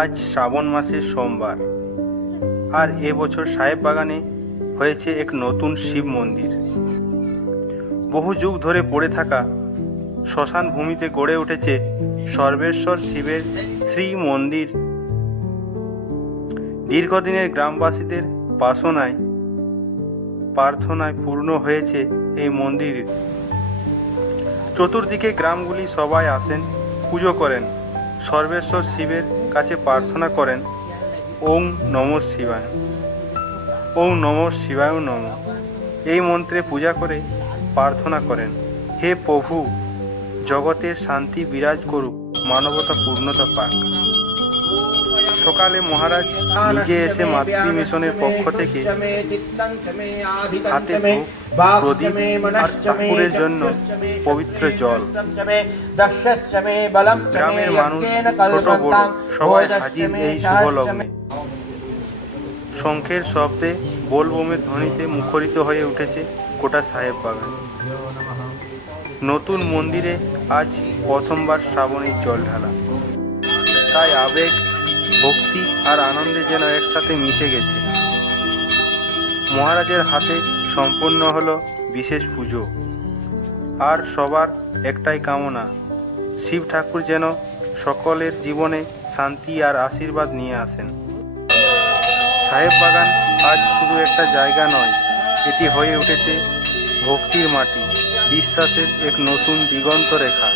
আজ শ্রাবণ মাসের সোমবার, আর এবছর সাহেব বাগানে হয়েছে এক নতুন শিব মন্দির। বহু যুগ ধরে পড়ে থাকা শ্মশান ভূমিতে গড়ে উঠেছে সর্বেশ্বর শিবের শ্রী মন্দির। দীর্ঘদিনের গ্রামবাসীদের বাসনায় প্রার্থনায় পূর্ণ হয়েছে এই মন্দির। চতুর্দিকে গ্রামগুলি সবাই আসেন, পুজো করেন, সর্বেশ্বর শিবের কাছে প্রার্থনা করেন, ওং নমঃ শিবায়, ওং নমঃ শিবায় নমঃ এই মন্ত্রে পূজা করে প্রার্থনা করেন, হে প্রভু, জগতের শান্তি বিরাজ করুক, মানবতা পূর্ণতা পাক। সকালে মহারাজ নিজে এসে মাতৃ মিশনের পক্ষ থেকে হাতে ধূপ, প্রদীপ আর ঠাকুরের জন্য পবিত্র জল। গ্রামের মানুষ ছোট বড় সবাই হাজির এই শুভ লগ্নে। শঙ্খের শব্দে, বোলবমের ধ্বনিতে মুখরিত হয়ে উঠেছে গোটা সাহেব বাগান। নতুন মন্দিরে আজ প্রথমবার শ্রাবণের জল ঢালা, তাই আবেগ, ভক্তি আর আনন্দে যেন একসাথে মিশে গেছে। মহারাজের হাতে সম্পন্ন হলো বিশেষ পুজো, আর সবার একটাই কামনা, শিব ঠাকুর যেন সকলের জীবনে শান্তি আর আশীর্বাদ নিয়ে আসেন। সাহেব বাগান আজ শুধু একটা জায়গা নয়, এটি হয়ে উঠেছে ভক্তির মাটি, বিশ্বাসের এক নতুন দিগন্ত রেখা।